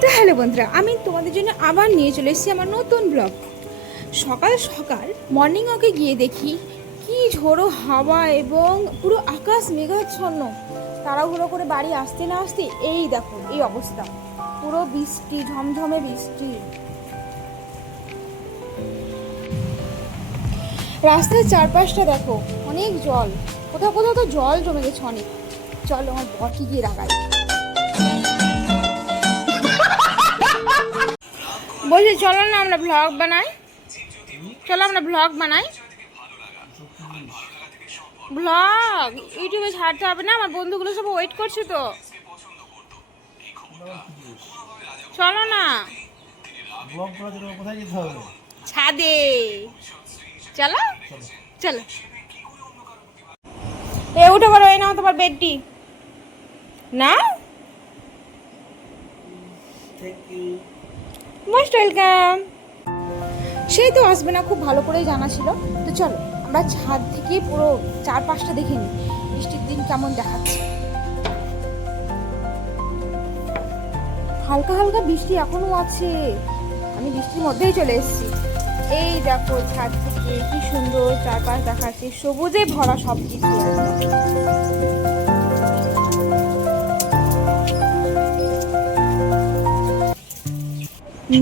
তো হ্যালো বন্ধুরা, আমি তোমাদের জন্য আবার নিয়ে চলে এসেছি আমার নতুন ব্লগ। সকাল সকাল মর্নিং ওয়াকে গিয়ে দেখি কি ঝোড়ো হাওয়া এবং পুরো আকাশ মেঘাচ্ছন্ন। তাড়াহুড়ো করে বাড়ি আসতে না আসতে এই দেখো এই অবস্থা, পুরো বৃষ্টি, ঝমঝমে বৃষ্টি। রাস্তার চারপাশটা দেখো, অনেক জল, কোথাও কোথাও তো জল জমে গেছে অনেক। চলো আমার বরকে গিয়ে রাখাই। বলছি চলো না আমরা ব্লগ বানাই, চলো আমরা ব্লগ বানাই। ব্লগ ইউটিউবে ছাড়তে হবে না, আমার বন্ধুগুলো সব ওয়েট করছে তো। চলো না ছাদে, চলো চলো। এ উঠে পড়ো, এই নাও তোমার বেডটি না। Most welcome. সেই তো আসবে না, খুব ভালো করেই জানা ছিল। তো চলো আমরা ছাদ থেকে পুরো চারপাশটা দেখে নিই, বৃষ্টির দিন কেমন দেখাচ্ছে। হালকা হালকা বৃষ্টি এখনো আছে, আমি বৃষ্টির মধ্যেই চলে এসেছি। এই দেখো ছাদ থেকে কি সুন্দর চারপাশ দেখাচ্ছে, সবুজে ভরা সব কিছু।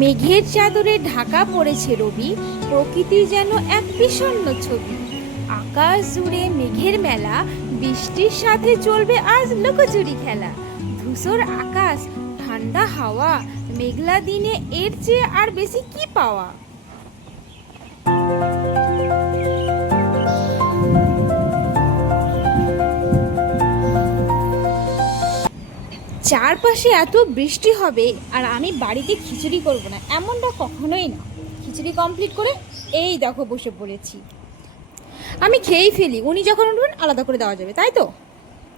মেঘের চাদরে ঢাকা পড়েছে রবি, প্রকৃতি যেন এক বিষণ্ণ ছবি। আকাশ জুড়ে মেঘের মেলা, বৃষ্টির সাথে চলবে আজ লুকোচুরি খেলা। ধূসর আকাশ, ঠান্ডা হাওয়া, মেঘলা দিনে এর চেয়ে আর বেশি কি পাওয়া। চারপাশে এত বৃষ্টি হবে আর আমি বাড়িতে খিচুড়ি করব না, এমনটা কখনোই না। খিচুড়ি কমপ্লিট করে এই দেখো বসে পড়েছি। আমি খেয়েই ফেলি, উনি যখন উঠবেন আলাদা করে দেওয়া যাবে, তাই তো?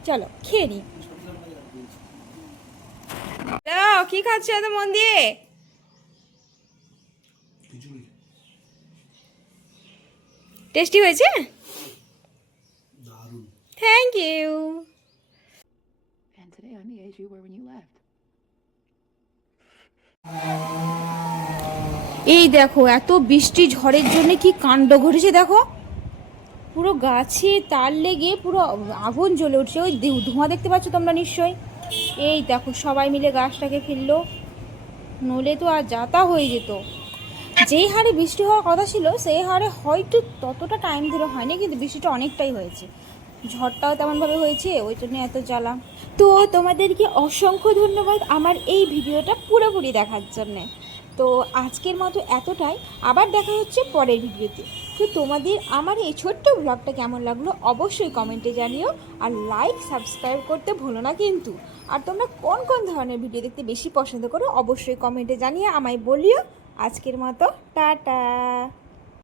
চলো খেয়ে নিই। কি খাচ্ছ এত মন দিয়ে? টেস্টি হয়েছে? Thank you. Today I'm the age you were when you left. এই দেখো এত বৃষ্টি ঝড়ের জন্য কি কাণ্ড ঘটেছে দেখো, পুরো গাছে তার লেগে পুরো আগুন জ্বলে উঠছে। ওই ধোঁয়া দেখতে পাচ্ছ তোমরা নিশ্চয়ই। এই দেখো সবাই মিলে গাছটাকে ফেললো, নলে তো আর যাতা হয়ে যেত। যেই হারে বৃষ্টি হওয়ার কথা ছিল সেই হারে হয়তো ততটা টাইম ধরে হয়নি, কিন্তু বৃষ্টিটা অনেকটাই হয়েছে, ঝড়টাও তেমনভাবে হয়েছে, ওই জন্য এত জ্বালা। তো তোমাদেরকে অসংখ্য ধন্যবাদ আমার এই ভিডিওটা পুরোপুরি দেখার জন্যে। তো আজকের মতো এতটাই, আবার দেখা হচ্ছে পরের ভিডিওতে। তো তোমাদের আমার এই ছোট্ট ব্লগটা কেমন লাগলো অবশ্যই কমেন্টে জানিও, আর লাইক সাবস্ক্রাইব করতে ভুলো না কিন্তু। আর তোমরা কোন কোন ধরনের ভিডিও দেখতে বেশি পছন্দ করো অবশ্যই কমেন্টে জানিয়ে আমায় বলিও। আজকের মতো টাটা।